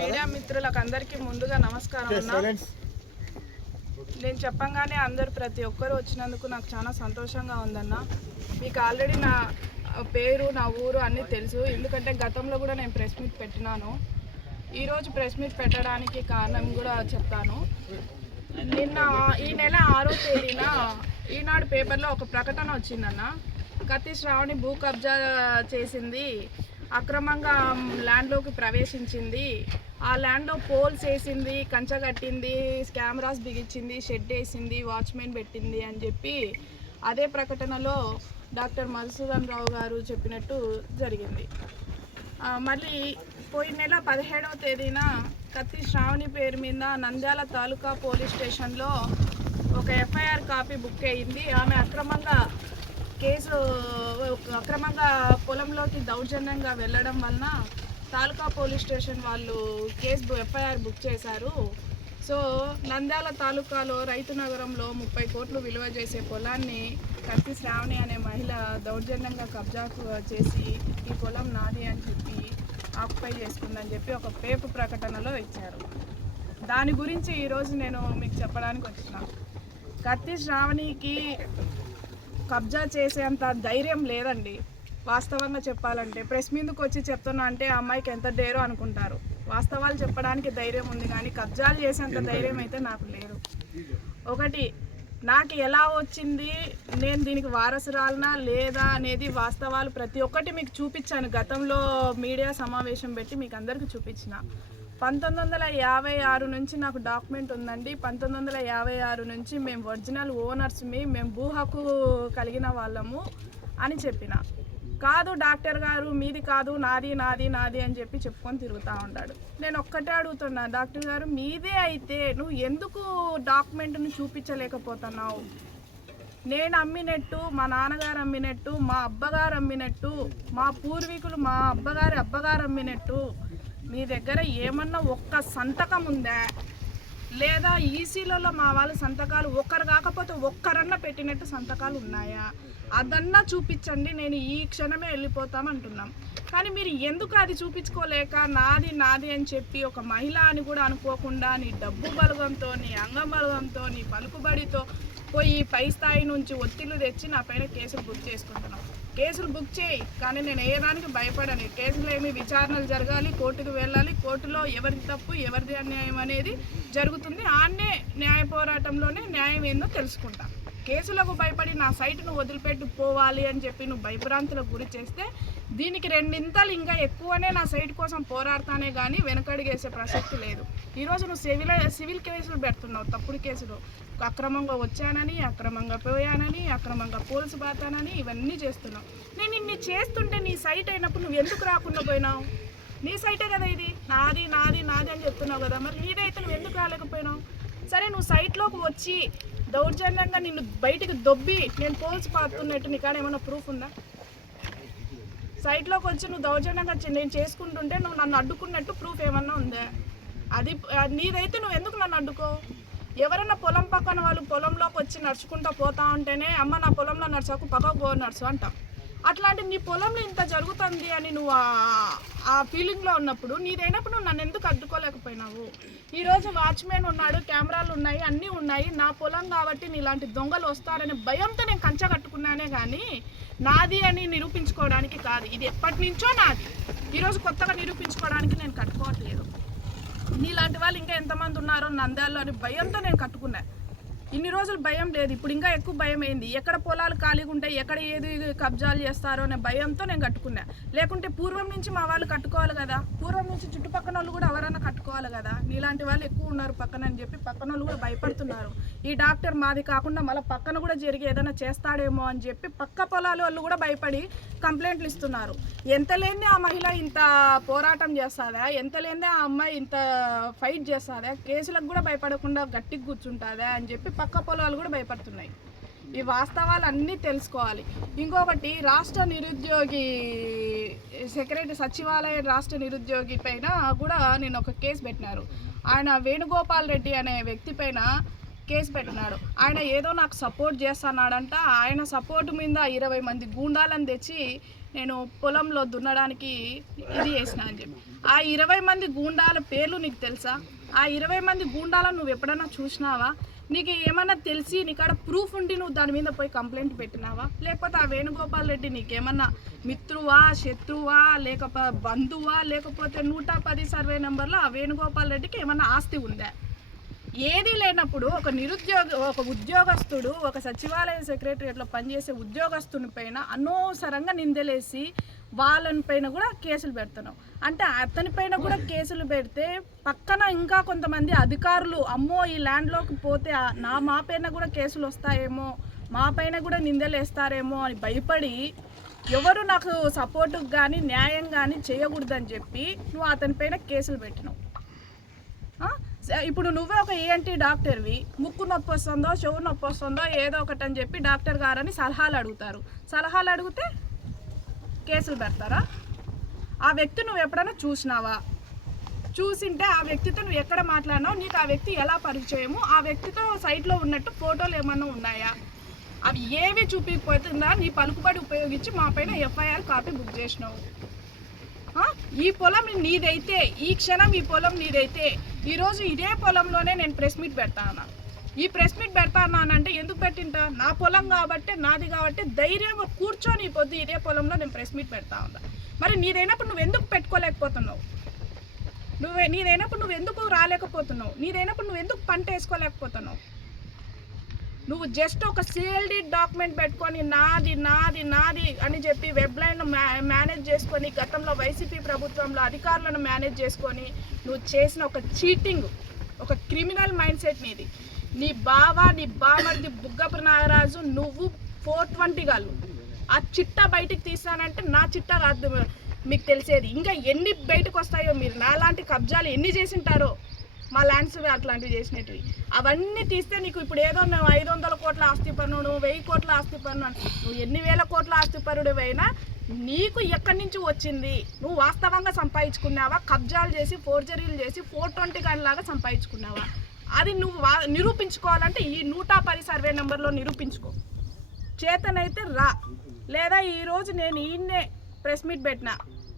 Media మిత్రులకు అందరికీ ముందుగా నమస్కారం అన్న. నేను చెప్పంగానే అందరు ప్రతి ఒక్కరు వచ్చినందుకు నాకు చాలా సంతోషంగా ఉందన్న. మీకు ఆల్రెడీ నా పేరు నా ఊరు అన్నీ తెలుసు. ఎందుకంటే గతంలో కూడా నేను ప్రెస్ మీట్ పెట్టినాను. ఈరోజు ప్రెస్ మీట్ పెట్టడానికి కారణం కూడా చెప్తాను. నిన్న ఈ నెల ఆరో తేదీన ఈనాడు పేపర్లో ఒక ప్రకటన వచ్చిందన్న. కత్తి శ్రావణి భూ కబ్జా చేసింది అక్రమంగా ల్యాండ్లోకి ప్రవేశించింది. ఆ ల్యాండ్లో పోల్స్ వేసింది కంచె కట్టింది కెమెరాస్ బిగించింది షెడ్ వేసింది వాచ్మెన్ పెట్టింది అని చెప్పి అదే ప్రకటనలో డాక్టర్ మధుసూదన్ రావు గారు చెప్పినట్టు జరిగింది. మళ్ళీ పోయిన నెల పదిహేడవ తేదీన కత్తి శ్రావణి పేరు మీద నంద్యాల తాలూకా పోలీస్ స్టేషన్లో ఒక ఎఫ్ఐఆర్ కాపీ బుక్ అయింది. ఆమె అక్రమంగా కేసు అక్రమంగా పొలంలోకి దౌర్జన్యంగా వెళ్ళడం వలన తాలూకా పోలీస్ స్టేషన్ వాళ్ళు కేసు ఎఫ్ఐఆర్ బుక్ చేశారు. సో నంద్యాల తాలూకాలో రైతు నగరంలో ముప్పై కోట్లు విలువ చేసే పొలాన్ని కత్తి శ్రావణి అనే మహిళ దౌర్జన్యంగా కబ్జా చేసి ఈ పొలం నాది అని చెప్పి ఆక్యుపై చేసుకుందని చెప్పి ఒక పేపు ప్రకటనలో ఇచ్చారు. దాని గురించి ఈరోజు నేను మీకు చెప్పడానికి వచ్చిన. కత్తి శ్రావణికి కబ్జా చేసేంత ధైర్యం లేదండి. వాస్తవంగా చెప్పాలంటే ప్రెస్ మీదకి వచ్చి చెప్తున్నా అంటే ఆ అమ్మాయికి ఎంత డేరో అనుకుంటారు. వాస్తవాలు చెప్పడానికి ధైర్యం ఉంది కానీ కబ్జాలు చేసేంత ధైర్యం అయితే నాకు లేదు. ఒకటి నాకు ఎలా వచ్చింది? నేను దీనికి వారసురాలనా లేదా అనేది వాస్తవాలు ప్రతి ఒక్కటి మీకు చూపించాను. గతంలో మీడియా సమావేశం పెట్టి మీకు అందరికీ చూపించిన. పంతొమ్మిది వందల యాభై ఆరు నుంచి నాకు డాక్యుమెంట్ ఉందండి. పంతొమ్మిది వందల యాభై ఆరు నుంచి మేము ఒరిజినల్ ఓనర్స్మి మేము భూ హక్కు కలిగిన వాళ్ళము అని చెప్పిన. కాదు డాక్టర్ గారు మీది కాదు నాది నాది నాది అని చెప్పి చెప్పుకొని తిరుగుతూ ఉన్నాడు. నేను ఒక్కటే అడుగుతున్నా డాక్టర్ గారు మీదే అయితే నువ్వు ఎందుకు డాక్యుమెంట్ని చూపించలేకపోతున్నావు? నేను అమ్మినట్టు మా నాన్నగారు అమ్మినట్టు మా అబ్బగారు అమ్మినట్టు మా పూర్వీకులు మా అబ్బగారి అబ్బగారు అమ్మినట్టు మీ దగ్గర ఏమన్నా ఒక్క సంతకం ఉందా? లేదా ఈసీలలో మా వాళ్ళ సంతకాలు ఒక్కరు కాకపోతే ఒక్కరన్నా పెట్టినట్టు సంతకాలు ఉన్నాయా? అదన్నా చూపించండి నేను ఈ క్షణమే వెళ్ళిపోతామంటున్నాం కానీ మీరు ఎందుకు అది చూపించుకోలేక నాది నాది అని చెప్పి ఒక మహిళ అని కూడా అనుకోకుండా నీ డబ్బు బలగంతో నీ అంగం బలగంతో నీ పలుకుబడితో పోయి పై స్థాయి నుంచి ఒత్తిళ్ళు తెచ్చి నా పైన కేసులు బుక్ చేసుకుంటున్నాం. కేసులు బుక్ చేయి. కానీ నేను ఏదానికి భయపడను. కేసులు ఏమి విచారణలు జరగాలి కోర్టుకు వెళ్ళాలి. కోర్టులో ఎవరిది తప్పు ఎవరిది అన్యాయం అనేది జరుగుతుంది. ఆన్నే న్యాయ పోరాటంలోనే న్యాయం ఏందో తెలుసుకుంటాను కేసులకు భయపడి నా సైట్ను వదిలిపెట్టి పోవాలి అని చెప్పి నువ్వు భయభ్రాంతులకు గురి చేస్తే దీనికి రెండింతలు ఇంకా ఎక్కువనే నా సైట్ కోసం పోరాడతానే కానీ వెనకడిగేసే ప్రసక్తి లేదు. ఈరోజు నువ్వు సివిల్ సివిల్ కేసులు పెడుతున్నావు తప్పుడు కేసులు. అక్రమంగా వచ్చానని అక్రమంగా పోయానని అక్రమంగా పోలీసు బాతానని ఇవన్నీ చేస్తున్నావు. నేను ఇన్ని చేస్తుంటే నీ సైట్ అయినప్పుడు నువ్వు ఎందుకు రాకుండా పోయినావు? నీ సైటే కదా ఇది. నాది నాది నాది అని చెప్తున్నావు కదా. మరి నీదైతే నువ్వు ఎందుకు రాలేకపోయినావు? సరే నువ్వు సైట్లోకి వచ్చి దౌర్జన్యంగా నిన్ను బయటికి దొబ్బి నేను పోల్చి పాతున్నట్టు నీకాడ ఏమైనా ప్రూఫ్ ఉందా? సైట్లోకి వచ్చి నువ్వు దౌర్జన్యంగా నేను చేసుకుంటుంటే నువ్వు నన్ను అడ్డుకున్నట్టు ప్రూఫ్ ఏమన్నా ఉందా? అది నీదైతే నువ్వు ఎందుకు నన్ను అడ్డుకో? ఎవరైనా పొలం పక్కన వాళ్ళు పొలంలోకి వచ్చి నడుచుకుంటా పోతా ఉంటేనే అమ్మ నా పొలంలో నడుచాకు పక్కకు పో నడుచు అంటాం. అట్లాంటి నీ పొలంలో ఇంత జరుగుతుంది అని నువ్వు ఆ- ఆ ఫీలింగ్లో ఉన్నప్పుడు నీదైనప్పుడు నువ్వు నన్ను ఎందుకు అడ్డుకోలేకపోయినావు? ఈరోజు వాచ్మెన్ ఉన్నాడు కెమెరాలు ఉన్నాయి అన్నీ ఉన్నాయి. నా పొలం కాబట్టి నీలాంటి దొంగలు వస్తారనే భయంతో నేను కంచె కట్టుకున్నానే కానీ నాది అని నిరూపించుకోవడానికి కాదు. ఇది ఎప్పటి నుంచో నాది ఈరోజు కొత్తగా నిరూపించుకోవడానికి నేను కట్టుకోవట్లేదు. నీలాంటి వాళ్ళు ఇంకా ఎంతమంది ఉన్నారో నందాలు అని భయంతో నేను కట్టుకున్నాను ఇన్ని రోజులు భయం లేదు. ఇప్పుడు ఇంకా ఎక్కువ భయం అయింది. ఎక్కడ పొలాలు ఖాళీగా ఉంటాయి ఎక్కడ ఏది కబ్జాలు చేస్తారో అనే భయంతో నేను కట్టుకున్నా. లేకుంటే పూర్వం నుంచి మా వాళ్ళు కట్టుకోవాలి కదా. పూర్వం నుంచి చుట్టుపక్కల వాళ్ళు కూడా ఎవరైనా కట్టుకోవాలి కదా. నీలాంటి వాళ్ళు ఎక్కువ ఉన్నారు పక్కన అని చెప్పి పక్కన వాళ్ళు కూడా భయపడుతున్నారు. ఈ డాక్టర్ మాది కాకుండా మళ్ళీ పక్కన కూడా జరిగి ఏదైనా చేస్తాడేమో అని చెప్పి పక్క పొలాల వాళ్ళు కూడా భయపడి కంప్లైంట్లు ఇస్తున్నారు. ఎంత లేని ఆ మహిళ ఇంత పోరాటం చేస్తుందా? ఎంత లేని ఆ అమ్మాయి ఇంత ఫైట్ చేస్తుందా? కేసులకు కూడా భయపడకుండా గట్టి కూర్చుంటుందా అని చెప్పి పక్క పొలాలు కూడా భయపడుతున్నాయి. ఈ వాస్తవాలు అన్నీ తెలుసుకోవాలి. ఇంకొకటి రాష్ట్ర నిరుద్యోగి సెక్రటరీ సచివాలయ రాష్ట్ర నిరుద్యోగి పైన కూడా నేను ఒక కేసు పెట్టినారు. ఆయన వేణుగోపాల్ రెడ్డి అనే వ్యక్తి పైన కేసు పెట్టినాడు. ఆయన ఏదో నాకు సపోర్ట్ చేస్తున్నాడంట. ఆయన సపోర్ట్ మీద ఇరవై మంది గూండాలను తెచ్చి నేను పొలంలో దున్నడానికి ఇది చేసిన అని చెప్పి. ఆ ఇరవై మంది గూండాల పేర్లు నీకు తెలుసా? ఆ ఇరవై మంది గూండాలను నువ్వు ఎప్పుడైనా చూసినావా? నీకు ఏమన్నా తెలిసి నీకాడ ప్రూఫ్ ఉండి నువ్వు దాని మీద పోయి కంప్లైంట్ పెట్టినావా? లేకపోతే ఆ వేణుగోపాల్ రెడ్డి నీకేమన్నా మిత్రువా శత్రువా లేకపోతే బంధువా లేకపోతే నూట పది సర్వే నెంబర్లో ఆ వేణుగోపాల్ రెడ్డికి ఏమన్నా ఆస్తి ఉందా? ఏది లేనప్పుడు ఒక నిరుద్యోగ ఒక ఉద్యోగస్తుడు ఒక సచివాలయ సెక్రటరియట్లో పనిచేసే ఉద్యోగస్తుని పైన అనవసరంగా నిందలేసి వాళ్ళని పైన కూడా కేసులు పెడుతున్నాం. అంటే అతని పైన కూడా కేసులు పెడితే పక్కన ఇంకా కొంతమంది అధికారులు అమ్మో ఈ ల్యాండ్లోకి పోతే నా మా పైన కూడా కేసులు వస్తాయేమో మా పైన కూడా నిందలు వేస్తారేమో అని భయపడి ఎవరు నాకు సపోర్టుకు కానీ న్యాయం కానీ చేయకూడదని చెప్పి నువ్వు అతని పైన కేసులు పెట్టినావు. ఇప్పుడు నువ్వే ఒక ఏంటి డాక్టర్వి ముక్కు నొప్పి వస్తుందో చెవు నొప్పి వస్తుందో ఏదో ఒకటి అని చెప్పి డాక్టర్ గారని సలహాలు అడుగుతారు. సలహాలు అడిగితే కేసులు పెడతారా? ఆ వ్యక్తి నువ్వు ఎప్పుడైనా చూసినావా? చూసింటే ఆ వ్యక్తితో నువ్వు ఎక్కడ మాట్లాడినావు? నీకు ఆ వ్యక్తి ఎలా పరిచయము? ఆ వ్యక్తితో సైట్లో ఉన్నట్టు ఫోటోలు ఏమన్నా ఉన్నాయా? అవి ఏవి చూపించకపోతుందా నీ పలుకుబడి ఉపయోగించి మా పైన ఎఫ్ఐఆర్ కాపీ బుక్ చేసినావు. ఈ పొలం నీదైతే ఈ క్షణం ఈ పొలం నీదైతే ఈరోజు ఇదే పొలంలోనే నేను ప్రెస్ మీట్ పెడతాను? ఈ ప్రెస్ మీట్ పెడతానంటే ఎందుకు పెట్టింటా నా పొలం కాబట్టి నాది కాబట్టి ధైర్యంగా కూర్చొని పొద్దు ఇదే పొలంలో నేను ప్రెస్ మీట్ పెడతా ఉందా మరి నీదైనప్పుడు నువ్వు ఎందుకు పెట్టుకోలేకపోతున్నావు? నువ్వే నీదైనప్పుడు నువ్వు ఎందుకు రాలేకపోతున్నావు? నీదైనప్పుడు నువ్వు ఎందుకు పంట వేసుకోలేకపోతున్నావు? నువ్వు జస్ట్ ఒక సిఎల్డి డాక్యుమెంట్ పెట్టుకొని నాది నాది నాది అని చెప్పి వెబ్లైన్ మేనేజ్ చేసుకొని గతంలో వైసీపీ ప్రభుత్వంలో అధికారులను మేనేజ్ చేసుకొని నువ్వు చేసిన ఒక చీటింగ్ ఒక క్రిమినల్ మైండ్ సెట్ నీది. నీ బావ నీ బామర్ది బుగ్గపు నాగరాజు నువ్వు ఫోర్ ట్వంటీ గాళ్ళు ఆ చిట్టా బయటికి తీసానంటే నా చిట్టా రాదు. మీకు తెలిసేది. ఇంకా ఎన్ని బయటకు వస్తాయో మీరు? నాలాంటి కబ్జాలు ఎన్ని చేసింటారో? మా ల్యాండ్స్ అట్లాంటివి చేసినవి అవన్నీ తీస్తే నీకు ఇప్పుడు ఏదో నువ్వు ఐదు వందల కోట్ల ఆస్తి పన్ను నువ్వు వెయ్యి కోట్ల ఆస్తి పన్ను నువ్వు ఎన్ని వేల కోట్ల ఆస్తి పరుడు అయినా నీకు ఎక్కడి నుంచి వచ్చింది? నువ్వు వాస్తవంగా సంపాదించుకున్నావా? కబ్జాలు చేసి ఫోర్జరీలు చేసి ఫోర్ ట్వంటీ గంటలాగా సంపాదించుకున్నావా? అది నువ్వు నిరూపించుకోవాలంటే ఈ నూట పది సర్వే నెంబర్లో నిరూపించుకో. చేతనైతే రా. లేదా ఈరోజు నేను ఈయన్నే ప్రెస్ మీట్ పెట్టిన.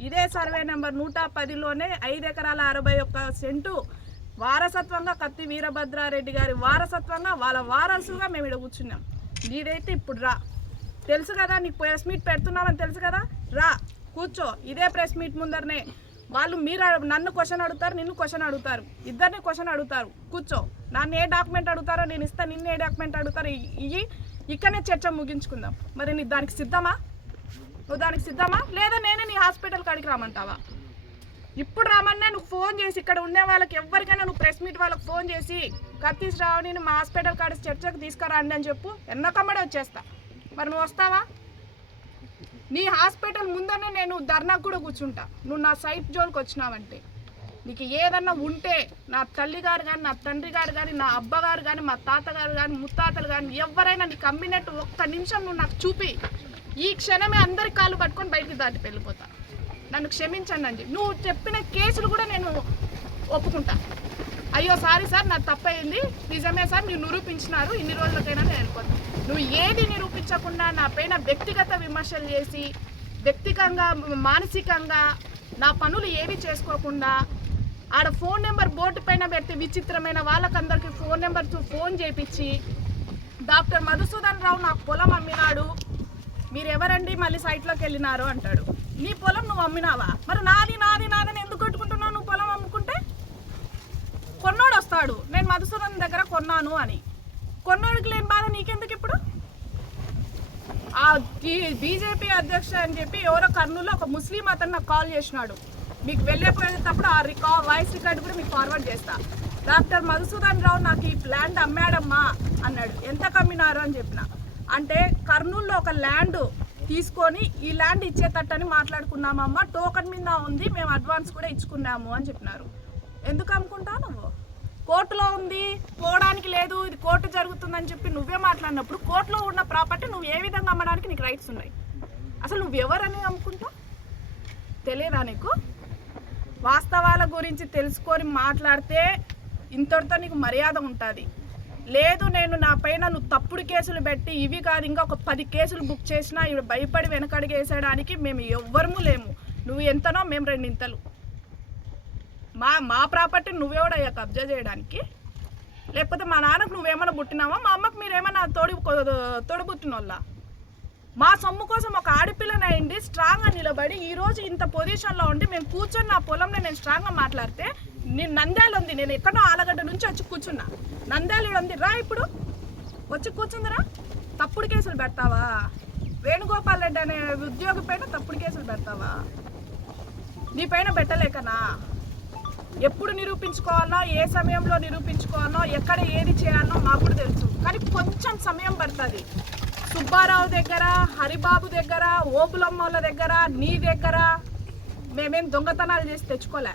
ఇదే సర్వే నెంబర్ నూట పదిలోనే ఐదు ఎకరాల అరవై ఒక్క సెంటు వారసత్వంగా కత్తి వీరభద్రారెడ్డి గారి వారసత్వంగా వాళ్ళ వారసుగా మేము ఇక్కడ కూర్చున్నాం. నీదైతే ఇప్పుడు రా. తెలుసు కదా నీకు ప్రెస్ మీట్ పెడుతున్నామని తెలుసు కదా? రా. కూర్చో. ఇదే ప్రెస్ మీట్ ముందరనే. వాళ్ళు మీరు నన్ను క్వశ్చన్ అడుగుతారు నిన్ను క్వశ్చన్ అడుగుతారు. ఇద్దరిని క్వశ్చన్ అడుగుతారు. కూర్చో. నన్ను ఏ డాక్యుమెంట్ అడుగుతారో నేను ఇస్తాను నిన్ను ఏ డాక్యుమెంట్ అడుగుతారో ఇవి ఇక్కడనే చర్చ ముగించుకుందాం. మరి నీ దానికి సిద్ధమా? నువ్వు దానికి సిద్ధమా? లేదా నేనే నీ హాస్పిటల్ కాడికి రమ్మంటావా? ఇప్పుడు రామన్నా నువ్వు ఫోన్ చేసి ఇక్కడ ఉండే వాళ్ళకి ఎవరికైనా నువ్వు ప్రెస్ మీట్ వాళ్ళకి ఫోన్ చేసి కత్తీస్ రావని మా హాస్పిటల్ కాడ చర్చకు తీసుకురండి అని చెప్పు. ఎన్నకమ్మడే వచ్చేస్తా. మరి నువ్వు వస్తావా? నీ హాస్పిటల్ ముందనే నేను ధర్నాకు కూడా కూర్చుంటా. నువ్వు నా సైట్ జోన్కి వచ్చినావంటే. నీకు ఏదన్నా ఉంటే నా తల్లి గారు కానీ నా తండ్రి గారు కానీ నా అబ్బగారు కానీ మా తాతగారు కానీ ముత్తాతలు కానీ ఎవరైనా నీకు అమ్మినట్టు ఒక్క నిమిషం నువ్వు నాకు చూపి. ఈ క్షణమే అందరి కాళ్ళు పట్టుకొని బయటికి దాటి వెళ్ళిపోతా. నన్ను క్షమించండి అని నువ్వు చెప్పిన కేసులు కూడా నేను ఒప్పుకుంటా. అయ్యో సారీ సార్ నాకు తప్పయింది. నిజమే సార్ మీరు నిరూపించినారు. ఇన్ని రోజులకైనా నేను వెళ్ళిపోతాను నువ్వు ఏది నిరూపించకుండా నా పైన వ్యక్తిగత విమర్శలు చేసి వ్యక్తిగతంగా మానసికంగా నా పనులు ఏవి చేసుకోకుండా ఆడ ఫోన్ నెంబర్ బోర్డు పైన పెడితే విచిత్రమైన వాళ్ళకందరికీ ఫోన్ నెంబర్తో ఫోన్ చేపించి డాక్టర్ మధుసూదన్ రావు నాకు పొలం అమ్మినాడు మీరు ఎవరండి మళ్ళీ సైట్లోకి వెళ్ళినారు అంటాడు. నీ పొలం నువ్వు అమ్మినావా? మరి నాది నాది నాదని ఎందుకు కొట్టుకుంటున్నావు నువ్వు పొలం అమ్ముకుంటే? కొన్నోడు వస్తాడు నేను మధుసూదన్ దగ్గర కొన్నాను అని. కొన్నోడికి లేని బాధ నీకెందుకు ఇప్పుడు? ఆ బీజేపీ అధ్యక్ష అని చెప్పి ఎవరో కర్నూలులో ఒక ముస్లిం అతను నాకు కాల్ చేసినాడు. మీకు వెళ్ళిపోయేటప్పుడు ఆ రికా వాయిస్ రికార్డ్ కూడా మీకు ఫార్వర్డ్ చేస్తా. డాక్టర్ మధుసూదన్ రావు నాకు ఈ ల్యాండ్ అమ్మాడమ్మా అన్నాడు. ఎంత కమ్మినారు అని చెప్పిన. అంటే కర్నూలులో ఒక ల్యాండ్ తీసుకొని ఈ ల్యాండ్ ఇచ్చేటట్టని మాట్లాడుకున్నామమ్మా. టోకన్ మీద ఉంది మేము అడ్వాన్స్ కూడా ఇచ్చుకున్నాము అని చెప్పినారు. ఎందుకు అమ్ముకుంటావు నువ్వు? కోర్టులో ఉంది పోవడానికి లేదు ఇది కోర్టు జరుగుతుందని చెప్పి నువ్వే మాట్లాడినప్పుడు కోర్టులో ఉన్న ప్రాపర్టీ నువ్వు ఏ విధంగా అమ్మడానికి నీకు రైట్స్ ఉన్నాయి? అసలు నువ్వు ఎవరని అమ్ముకుంటావు తెలియదా నీకు? వాస్తవాల గురించి తెలుసుకొని మాట్లాడితే ఇంతటితో నీకు మర్యాద ఉంటుంది. లేదు నేను నా పైన నువ్వు తప్పుడు కేసులు పెట్టి ఇవి కాదు ఇంకా ఒక పది కేసులు బుక్ చేసినా ఇవి భయపడి వెనకడిగేసేయడానికి మేము ఎవ్వరము లేము. నువ్వు ఎంతనో మేము రెండింతలు. మా మా ప్రాపర్టీ నువ్వెవడయ్యా కబ్జా చేయడానికి? లేకపోతే మా నాన్నకు నువ్వేమైనా పుట్టినావా? మా అమ్మకు మీరేమైనా తోడి తోడుబుట్టిన వాళ్ళ మా సొమ్ము కోసం ఒక ఆడపిల్లని అయింది స్ట్రాంగ్గా నిలబడి ఈరోజు ఇంత పొజిషన్లో ఉండి మేము కూర్చొని నా పొలంలో నేను స్ట్రాంగ్గా మాట్లాడితే నేను నంద్యాల ఉంది. నేను ఎక్కడో ఆలగడ్డ నుంచి వచ్చి కూర్చున్నా. నంద్యాల ఉంది. రా ఇప్పుడు. వచ్చి కూర్చుందిరా. తప్పుడు కేసులు పెడతావా? వేణుగోపాల్ రెడ్డి అనే ఉద్యోగి పైన తప్పుడు కేసులు పెడతావా? నీ పైన పెట్టలేకనా? ఎప్పుడు నిరూపించుకోవాలో ఏ సమయంలో నిరూపించుకోవాలో ఎక్కడ ఏది చేయాలో మాకు కూడా తెలుసు. కానీ కొంచెం సమయం పడుతుంది. సుబ్బారావు దగ్గర హరిబాబు దగ్గర ఓబులమ్మల దగ్గర నీ దగ్గర మేమేం దొంగతనాలు చేసి తెచ్చుకోలే.